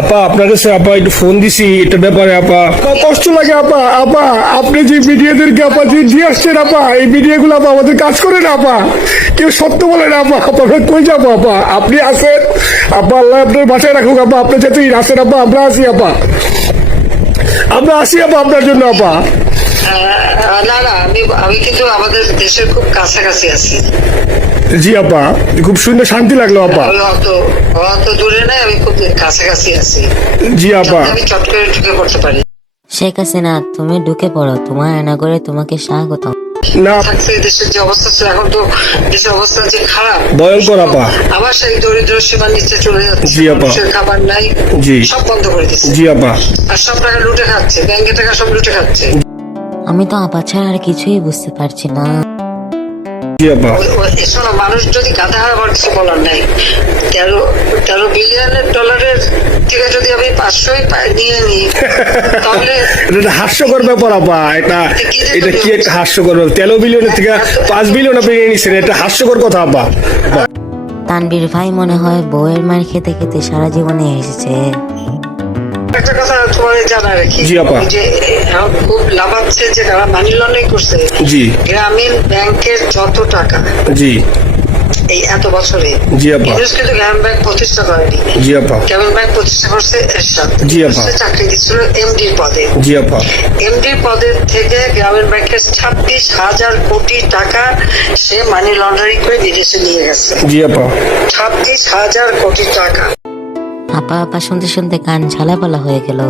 আপা আপনার কাছে আপা একটু ফোন দিছি এটা ব্যাপারে আপা। কষ্ট লাগে আপা আপা আপনি যে মিডিয়াদেরকে আপা যে দিয়ে আসছেন আপা এই মিডিয়াগুলো আপা আমাদের কাজ করে না আপা। কেউ সত্য বলে না আপা। আপা আমরা কই যাব আপা? আপনি আসেন আপা আল্লাহ আপনার বাসায় রাখুক আপা। আপনি যতই আসেন আপা আমরা আসি আপা। আমরা আসি আপা আপনার জন্য আপা। না না আমি কিন্তু আমাদের দেশের খুব কাছাকাছি আছি। জি আপা। খুব সুন্দর শান্তি লাগল আপা। অত দূরে নাই আমি খুব কাছাকাছি আছি। জি আপা। আমি চট করে ঢুকে পড়তে পারি। শেখ হাসিনা তুমি ঢুকে পড়ো। তোমার আয়নাগরে তোমাকে স্বাগত। না। দেশের যে অবস্থা ছিল এখন তো দেশের অবস্থা যে খারাপ। ভয়ঙ্কর আপা। আবার সেই দরিদ্র সীমার নিচে চলে যাচ্ছে জি আপা। খাবার নাই জি। সব বন্ধ করে দিচ্ছে। জি আপা। আর সব টাকা লুটে খাচ্ছে ব্যাংকের টাকা সব লুটে খাচ্ছে। আমি তো আপা ছাড়া আর কিছুই বুঝতে পারছি না। শোনো মানুষ যদি গাধা হয় আমার কিছু বলার নাই তেরো তেরো বিলিয়নের ডলারের থেকে যদি আমি পাঁচশোই নিয়ে নিই তাহলে এটা হাস্যকর ব্যাপার আপা এটা এটা কি একটা হাস্যকর ব্যাপার? তেরো বিলিয়নের থেকে পাঁচ বিলিয়ন আপনি নিয়ে নিচ্ছেন এটা হাস্যকর কথা আপা। তানবীর ভাই মনে হয় বউয়ের মার খেতে খেতে সারা জীবনে এসেছে। একটা কথা তোমার জানা রাখি। জি, আপা। যে এখন খুব লাভাচ্ছে যে যারা মানি লন্ডারিং করছে। জি। গ্রামীণ ব্যাংকের যত টাকা জি। এই এত বছরে জি, আপা। কিন্তু গ্রামীণ ব্যাংক প্রতিষ্ঠা করেনি। জি আপা। গ্রামীণ ব্যাংক প্রতিষ্ঠা করছে এরশাদ। জি, আপা। চাকরি দিচ্ছিল এমডির পদে। জি আপা। এমডির পদের থেকে গ্রামীণ ব্যাংকের ছাব্বিশ হাজার কোটি টাকা সে মানি লন্ডারিং করে বিদেশে নিয়ে গেছে। জি আপা। ছাব্বিশ হাজার কোটি টাকা। আপা আপা শুনতে শুনতে কান ঝালাপালা হয়ে গেল।